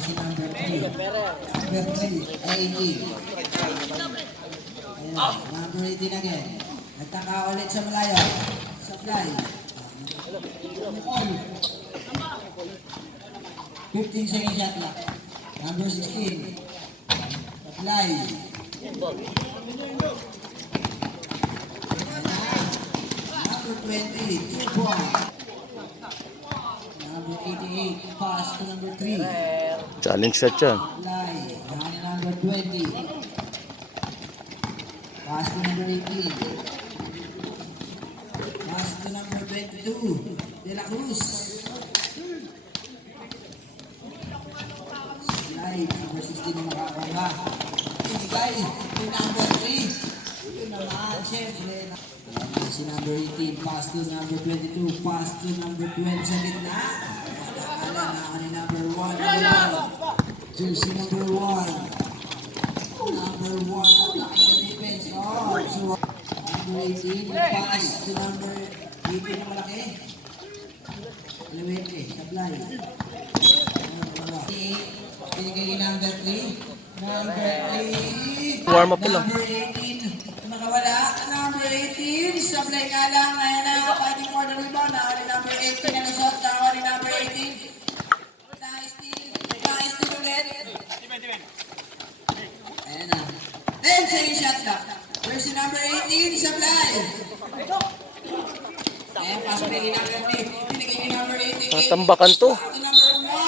Si number 3. Number 3, 18. Number 18 again. Nagtaka ulit sa malayo. Supply. 15 second shot lang. Number 16. Supply. Number 20, 2 points. Number 88, pass to number 3. Challenge shot yan. Supply. Number 20. Pass to number 18. Pass to number 22. De La Cruz. Slide. Number 16 na makakuha. Ibigay. Yung number 3. Yun naman. Siyempre. Si number 18. Pass to number 22. Pass to number 20 sa gitna. Nakakala na ni number 1. Jersey number 1. Number 1, laki na defense. Oh, so number 18, pass to number 18 na malaki. Lewete, supply. Binigay ni number 3. Number 3. Warm up lang. Number 18, nakawala. Number 18, supply nga lang. Ayan na, fighting for the rebound. Nakawa ni number 18 na nasuot. Nakawa ni number 18. Nice steal ulit. Ayan na. 10 second shot lang. Jersey number 18, supply. Ayan, pasok na yung number 3. Pinigay yung number 18. Tambakan to. Number 1.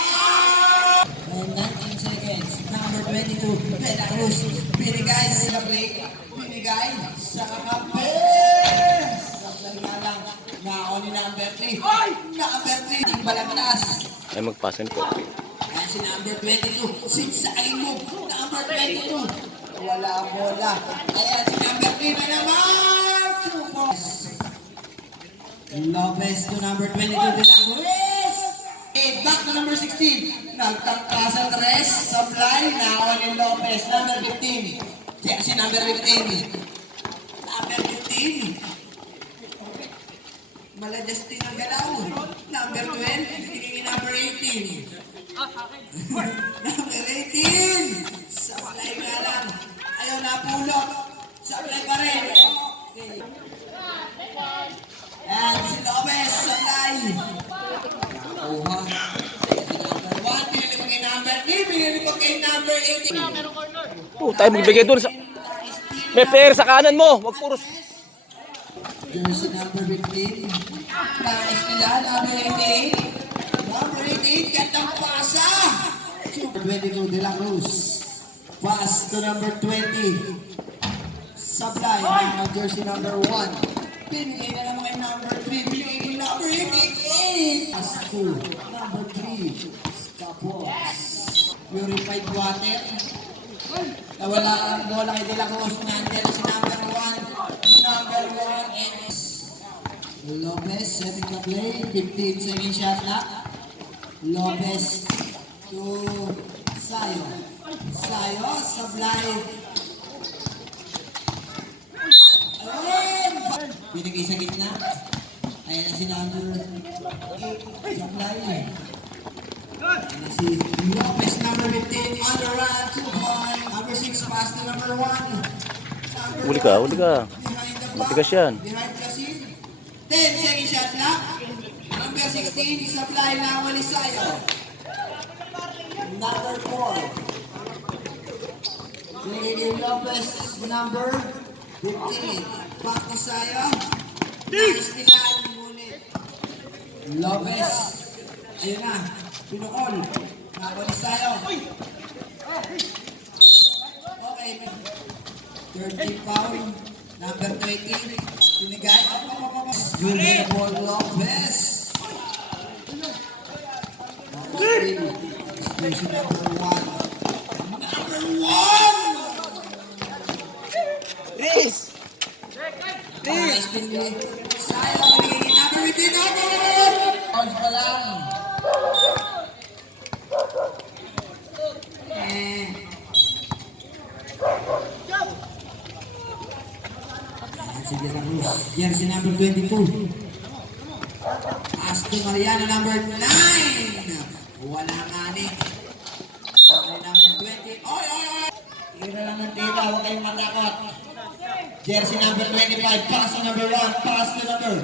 And 19 seconds. Number 22, De La Cruz. Pinigay sa break. Pinigay sa kakapes. Supply nga lang. Nako ni number 3. Number 3. Yung balagnas. Ay magpasan po. Ayan si number 22. Sinsain mo. Number 22. Wala ang bola. Ayan si number 3 na naman. Lopez to number 22. De La Cruz. Back to number 16. Nagtangka sa 3. Supply. Nakawa ni Lopez. Number 15. Kaya si number 15. Number 15. Maladesting ang galaw. Number 12. Pinigin number 18. Number 18. Supply nga lang. Ayaw na pulot. Supply pa rin. Okay. And si Lopez, supply. Nakuha. Number 1, pinili mo kay number 3, pinili mo kay number 18. Oh, tayo magbigay doon. May player sa kanan mo. Wag puro. Jersey number 15. Nice nila, number 18. Number 18, gandang pasa. Super 22, De La Cruz. Pass to number 20. Supply ng jersey number 1. Pinigay na naman kay number 3. Pinigay kay number 88. Pass to number 3. Tapos, purified water. Nawala ang bola kay De La Cruz. Nandiyan si number 1. Number 1 and Lopez setting the play. 15 second shot na. Lopez to Sayo. Sayo, supply. Ayun! Binigay sa gitna. Ayan na si number 8. Supply. Ayan na si Lopez, number 15. On the run, 2 point. Number 6, pass to number 1. Uli ka, uli ka. Matigas yan. Behind kasi. 10 second shot na. Number 16, supply na ni Sayo. Number 4. Binigay Lopez, number 15. Back to Sayo. Nice nila, ngunit. Lopez. Ayun na. Pinukol. Ni Sayo. Okay. 30 pound. Number 20. Pinigay. Junior Paul Lopez. Number 3. Station number 1. Number 1! Please! Please! Sayang, magiging number within number! Odds pa lang. Si De La Cruz. Jersey number 22. Aston Mariano number 9. Wala nga ni. Number 20. Oy, oy, oy! Tira lang ng tita, huwag kayong matakot. Jersey number 25, pass to number 1, pass to number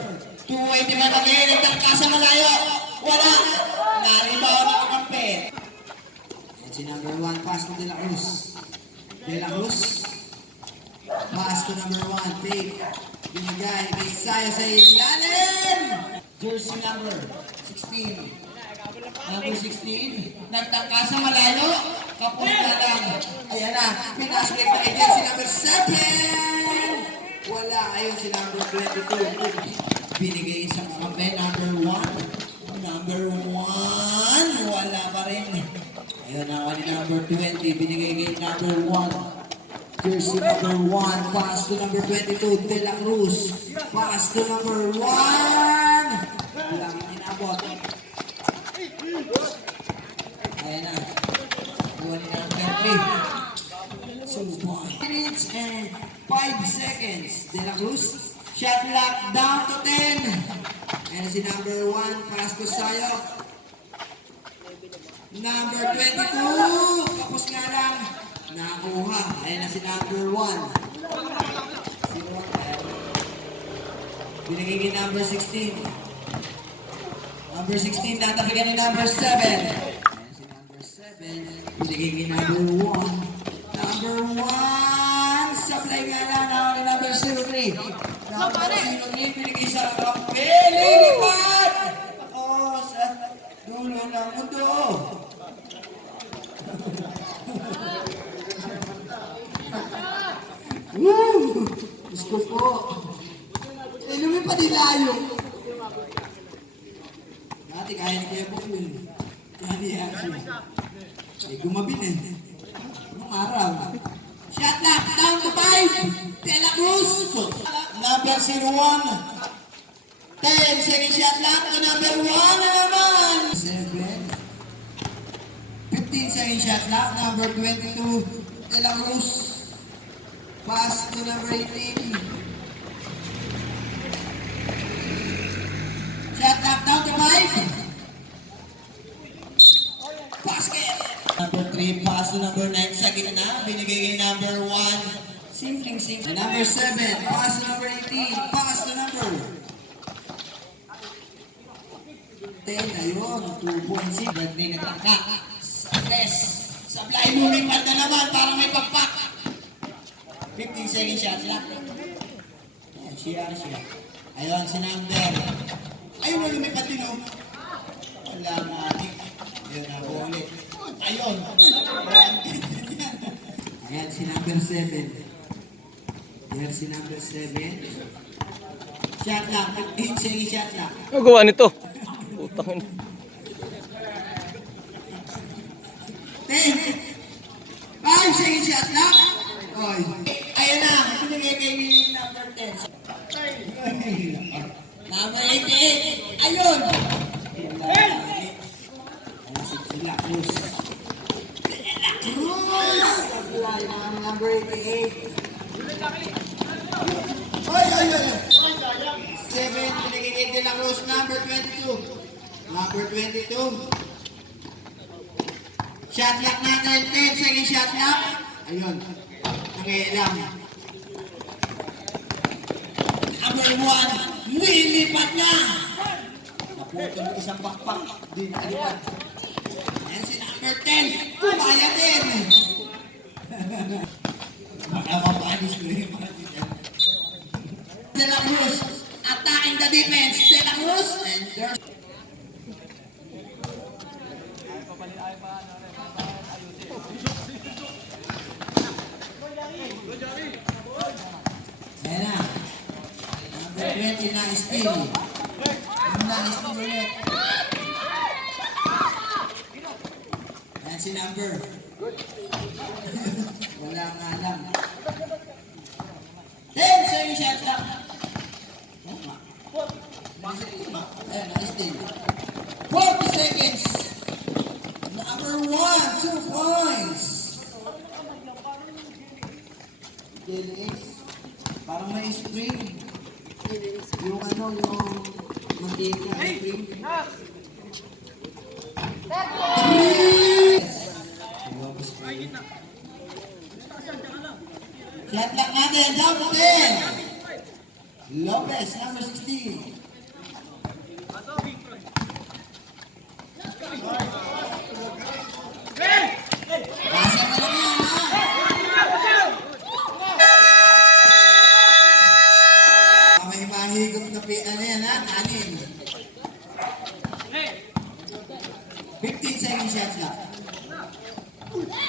285 again, nagtangka sa malayo. Wala. Naribaw ng kampit. Jersey number 1, pass to De La Cruz. De La Cruz. Pass to number 1, take. Binigay, Bisaya sa ilalim. Jersey number 16. Number 16, nagtangka sa malayo, kapos na lang. Ayan na, pinaslik na kay Jersey number 7. Wala, ayun si number 22. Binigay sa kamay, number 1. Number 1, wala pa rin. Ayun na, wali number 20, binigay kay number 1. Jersey number 1, pass to number 22, De La Cruz. Pass to number 1. Walang inabot. Ayan na. Iwan na ang country. So, 1 minutes and 5 seconds. De La Cruz. Shot clock down to 10. And si number 1, pass to Sayo. Number 22. Kapos nga lang. Nakuha. Ayan na si number 1. Sino ang binigay number 16. Number 16, natabigan ni number 7. Ayan si number 7. Binigay kay number 1. Number 1. Supply nga lang ako ni number 03. Number 03, binigay sa kape. Lilipad! Ako sa dulo ng mundo. Woo! Diyos ko po. Lumipad din layo. Dati kaya ni Kuya Bukul. Kaya ni Ashley. Gumabin eh. Anong araw? Shot clock down to 5. De La Cruz. Number 01. 10 second shot clock to number 1 na naman. 7. 15 second shot clock. Number 22. De La Cruz. Pass to number 18. Shot clock down to 5. Basket. Number 3, pass to number 9 sa gitna. Binigay kay number 1. Simpleng. Number 7, pass to number 18. Pass to number 10. Ayun, 2.6. Birthday na tangka. Success. Sablay lumipad na naman para may pagpak. 15 second shot lang. Ayan, siya. Ayun, si number. Ayun, lumipad din o. Wala nga. Ayun, ako ulit. Ayun. Ayan, si number 7. Ayan, si number 7. Shot lang. 15 second shot lang. Ano gawa nito? Putang ina. 10. 5 second shot lang. Oy. Ayan na. Pinigay kay number 10. Number 88. Ayun. Ayan si De La Cruz. De La Cruz. Supply na number 88. Oy. 7. Pinigay kay De La Cruz. Number 22. Number 22. Shot clock natin. 10 second shot clock. Ayun. Nangilam. Number 1. Nilipat na. Naputo ng isang bakpak. Di nakalipat. Ayan si number 10. Kumaya din. Baka mapanis ko yung mga dyan. De La Cruz. Attacking the defense. De La Cruz. And there's... Ayan na. Number 20 na steal. Na-steal ulit. Ayan si number. Wala nga lang. second shot clock. Ayan, nice thing. 40 seconds. Number 1, 2 points. Dennis, parang may spring. Yung mantika, spring. 3! Shot clock natin, down to 10. Lopez, number 16. Basa na lang yan, ha? May mahigop na ano yan, ha? Anin. 15 seconds shot clock.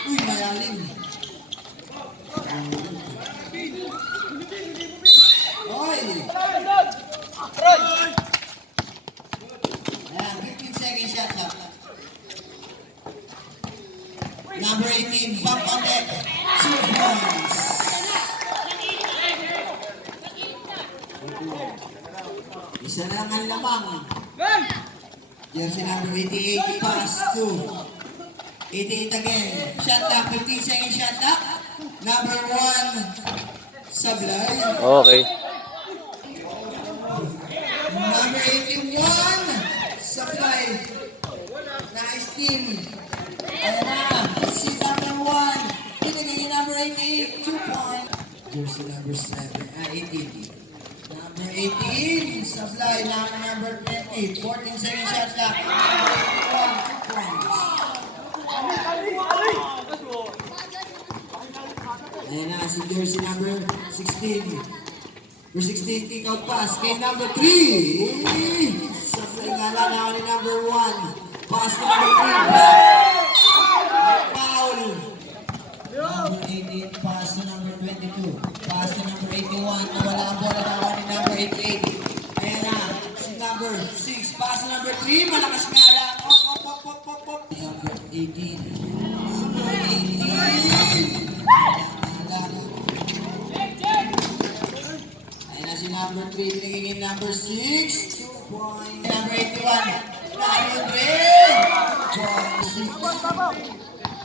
Uy, malalim. Oy! Ayan, 15 seconds shot clock. Number 18, bump on deck. 2 points. Isa lang ang lamang. Jersey number 88, pass 2. 88 again. Shot clock, 15 seconds shot clock. Number 1, Sablay. Okay. Number 81, Sablay. Nice team. Ayan na, si number 1. Pinagiging number 88, 2 points. Jersey number 18. Number 18, Sablay. Number 20, 14 second shot clock. Number 81, 2 points. Ayan na, si jersey number 16. Number 16, kick out pass kay number 3. Sablay nga lang ako ni number 1. Pass to number 3. Foul. Number 18, pass to number 22. Pass to number 81. Nawala ang bola na ako ni number 88. Ayan na, si number 6. Pass to number 3. Malakas nga lang. Op. Number 18. Number 18. Ayan na si number 3. Pinagiging number 6. 2 points. Number 81. Number 3.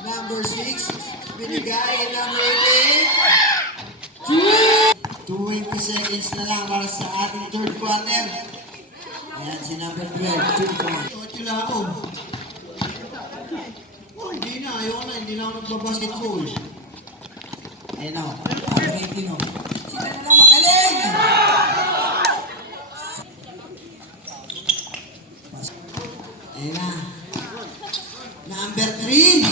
Number 6. Binigay. Number 88. 20 seconds na lang para sa ating third quarter. Ayan si number 12. 2 points. Ito lang ako. Oh, hindi na. Ayoko na. Hindi na ako nagbabasketball. Ayan o. Number 18 o. Sila na lang magaling! Ayan na. Number 3.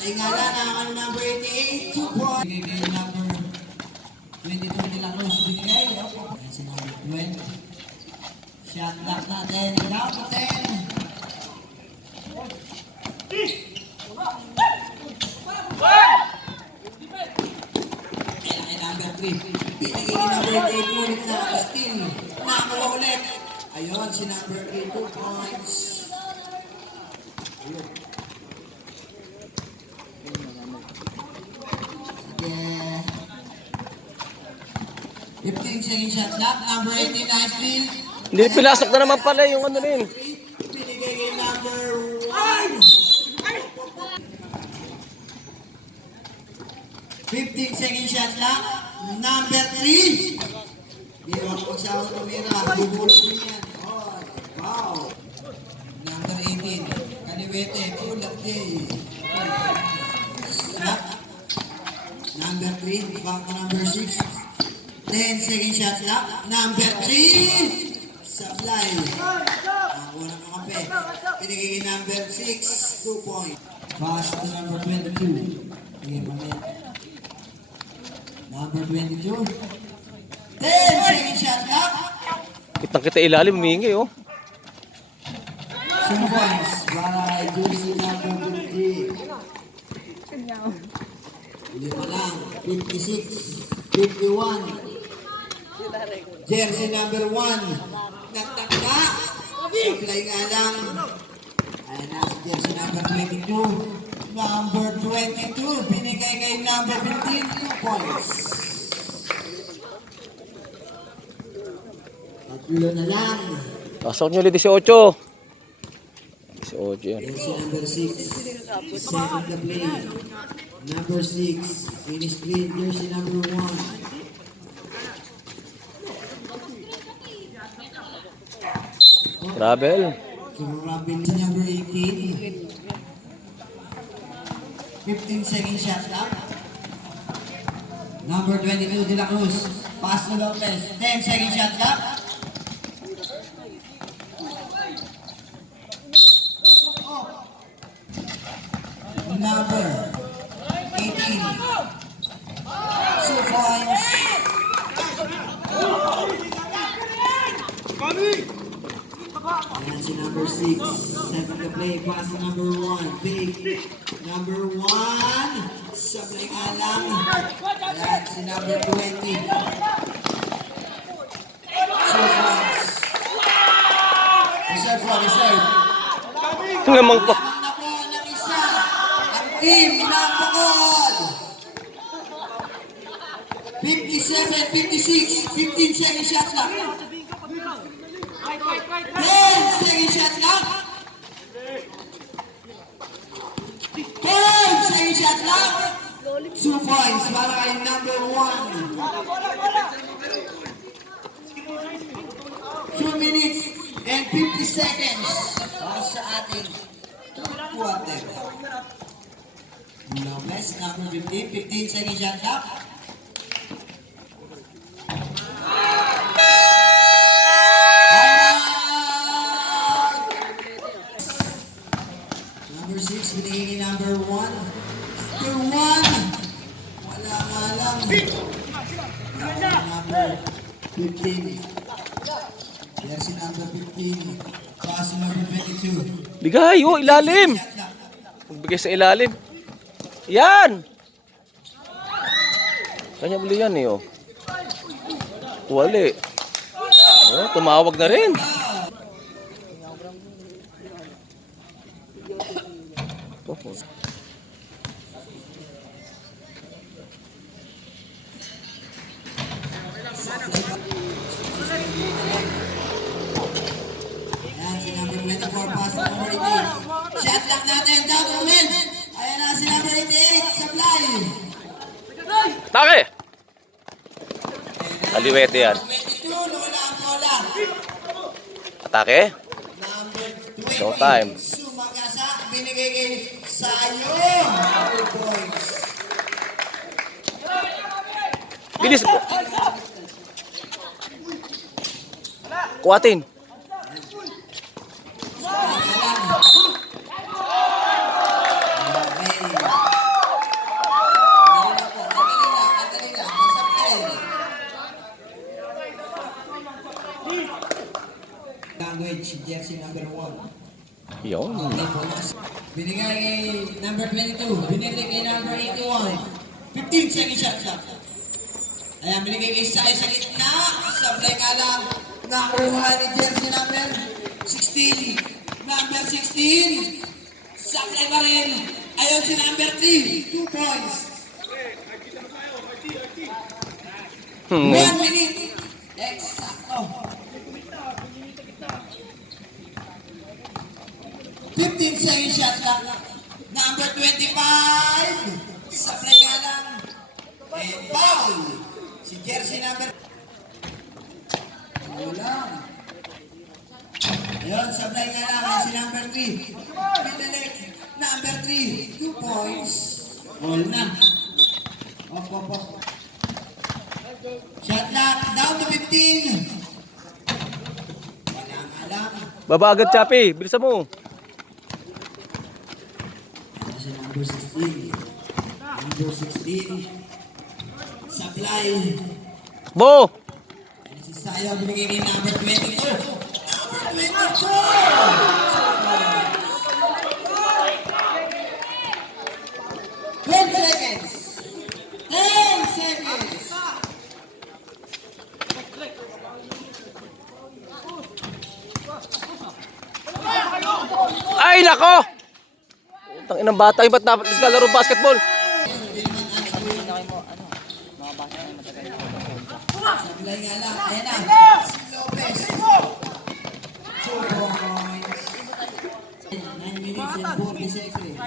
Ay nga na, nakakano number 88. 2 points. Binigay number 22 nila Rose. Binigay. Ayan si number 20. Shot clock natin. Down to 10. Ayan ay number 3. Binigay ni number 8 ulit na Agustin. Nakakuha ulit. Ayun, si number 8. 2 points. Ayun. Yeah. 15 second shot clock. Number 18, nice steal. Hindi, pinasok na naman pala yung ano rin. Binigay kay number 1. 15 second shot clock. Number 3. Di ba pagsawa tumira, bubulot din yan. Oh, wow. Number 18. Kaliwete, ulap day. Number 3, back to number 6. 10 second shot clock. Number 3. Sablay. Ang unang kakampi. Pinigay kay number 6. 2 points. Pass to number 22. Sige, mamaya. Number 22. 10 second shot clock. Kitang kita ilalim, humingi oh. 2 points. Para jersey number 50. Lima lang. 56. 51. Jersey number 1. Nagtaka. Supply nga lang. Ayan na si jersey number 22. Number 22. Binigay kay number 15. 2 points. Ulo na lang. Pasok nyo ulit 18. 18 yan. Jersey number 6. Second the play. Number 6. Finish clean. Jersey number 1. Travel. Robin number 18. 15 second shot clock. Number 22, De La Cruz. Pass to Lopez. 10 second shot clock. Number 18. 2 points. Ayan si number 6. Second to play. Pass to number 1. Big. Number 1. Sablay alang. Ayan si number 20. 2 points. Reserve po, reserve. Lamang pa. Lamang na po ng isa. Ang team ng Bacol. 57, 56. 15 second shot clock. 10 second shot clock. 12 second shot clock. 2 points para kay number 1. 2 minutes and 50 seconds para sa ating quarter. Lopez, number 15, 15 second shot clock. Number 6, binigay ni number 1. Number 1. Wala nga lang. Number 15. Jersey number 15. Pass number 22. Bigay, oh, ilalim. Magbigay sa ilalim. Yan! Kanya muli yan eh, oh. Wali. Oh, tumawag na rin. Oh. Ayan si number 24. Pass number 18. Shot lock natin. Down to win. Ayan na si number 88. Supply. Take! Kaliwete yan. 22. Wala ang bola. Atake? Number 20. No time. Sumagasa. Binigay kay Sayo. 2 points. Bilis po. Kuwatin. Language, jersey number 1. Yun. Binigay kay number 22. Binigay kay number 81. 15 second shot clock. Ayan, binigay kay Sai sa gitna. Sablay ka lang. Nakuha ni jersey number 16. Number 16. Sablay pa rin. Ayun si number 3. 2 points. 1 minute. Exacto. 15 second shot clock. Number 25. Sablay nga lang. And foul. Si jersey number. Wala. Ayun, sablay nga lang. Ayan si number 3. Pinalik. Number 3. 2 points. All na. Op. Shot clock. Down to 15. Wala nga lang. Baba agad, Chappy. Bilisan mo. Si number 16. Number 16. Supply. Bo! Ayan si Sayo. Binigay kay number 22. Number 22! 10 seconds. 10 seconds. Ay, nako! Tang inang bata, yung ba't naglalaro basketball? Hindi naman actually. Sablay nga lang. Ayan na. Si Lopez. 2 points. 9 minutes and 40 seconds.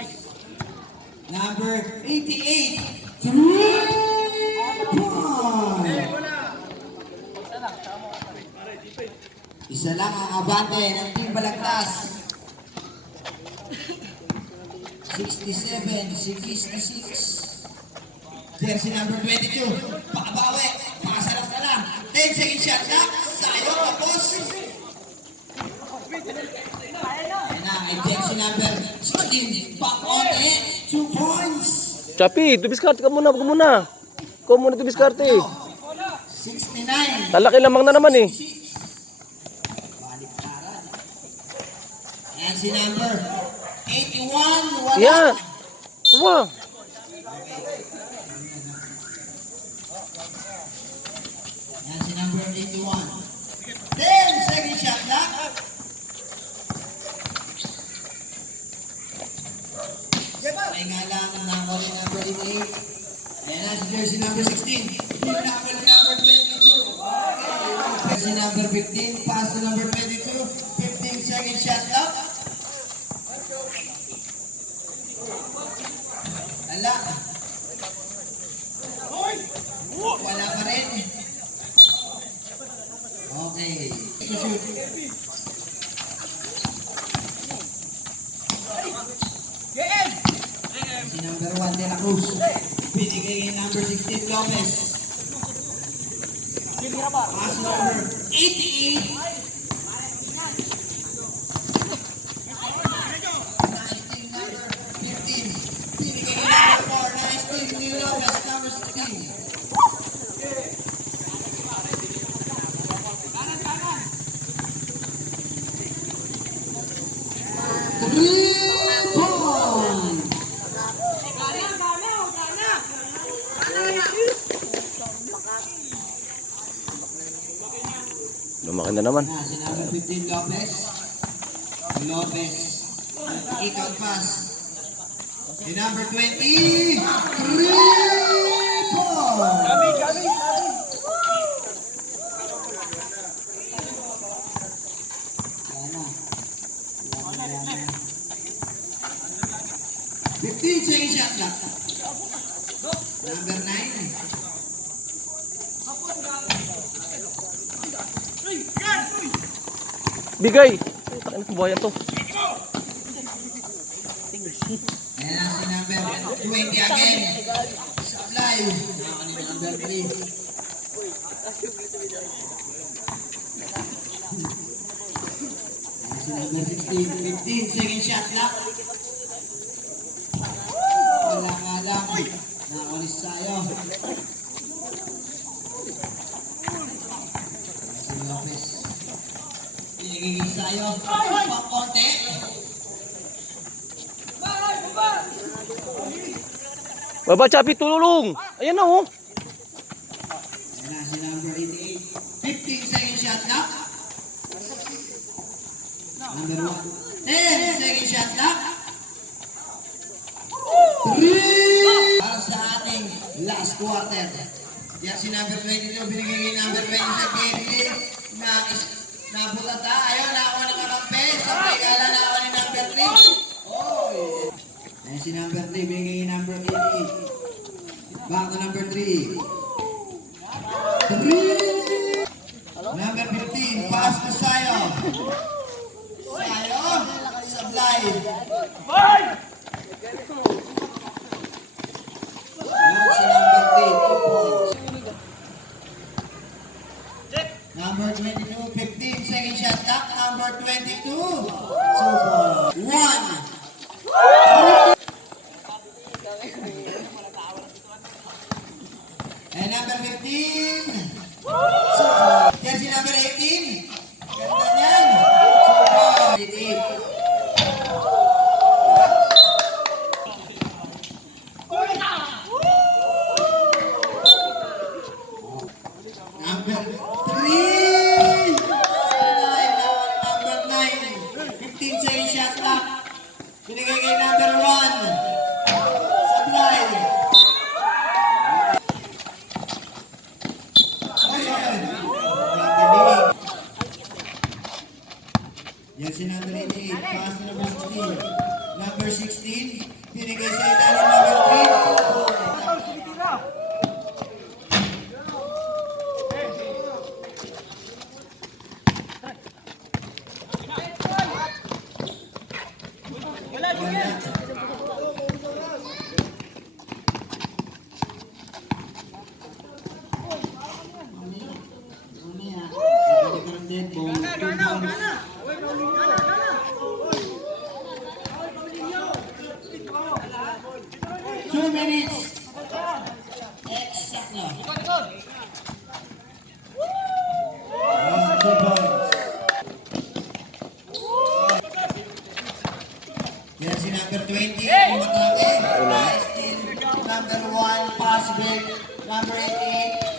Number 88. 3 points. Isa lang ang abante ng Team Balagtas. 67-66. Jersey number 22. Pakabawi. Pakasarap na lang. 10 second shot na. Sayang tapos. Ayan na. Ay jersey number 16. Pakonte. 2 points. Chapi, dumiskarte ka muna, wag muna. Ikaw muna dumiskarte. 69. Lalaki lamang na naman eh. Baliktaran. Ayan si number 81. Wala. Yeah. Wow. Ayan si number 81. 10 second shot na. Ay nga lang ang nakakuli number 88. Ayan na si jersey number 16. Yung nakakuli number 22. Okay. Jersey number 15. Pass to number 22. 15 second shot up. Ala. Wala pa rin. Okay. Shoot. Si number 1 De La Cruz. Binigay kay number 16 Lopez. Pass number 88. Nice team number 15. Binigay kay number 4. Nice team ni Lopez, number 16. Lumaki na naman. Si number 15 Lopez. Lopez. Ikaw pass. Si number 20. 3 points. Yana. 15 second shot lang. Number 9. Bigay. Takin ko buhayan to. Ayan na si number 20 again. Supply. Nakakanina number 3. Ayan si number 16. 15 second shot lock. Wala nga lang. Nakakulis tayo. Si Lopez. Pinigigil tayo. Pakonte. Baba, Chapi, tulong. Ayan na oh. Ayan na si number 88. 15 second shot lock. Number 1. 10 second shot lock. 3. Para sa ating last quarter. Yan si number 22. Binigay kay number 20 sa Kennedy. Nabutata. Ayaw na ako nakakampi. Sa pagkala na ako ni number 3. Oh. Yan si number 3. Binigay kay number 88. Back to number 3. 3. Number 15. Pass to Sayo. Sayo. Supply. Yan si number 3. 2 points. Number 22. 15 second shot clock. Number 22. 1. And number 15. Yan si number 18. Ganda niyan. 88. Number 3. Number 9. 15 second shot clock. Binigay kay number 1. Supply. binigay sa ilalim number 3. Two minutes. Exact lang. 2 points. Kaya si number 20, umatake. Nice steal. Number 1, pass break. Number 88,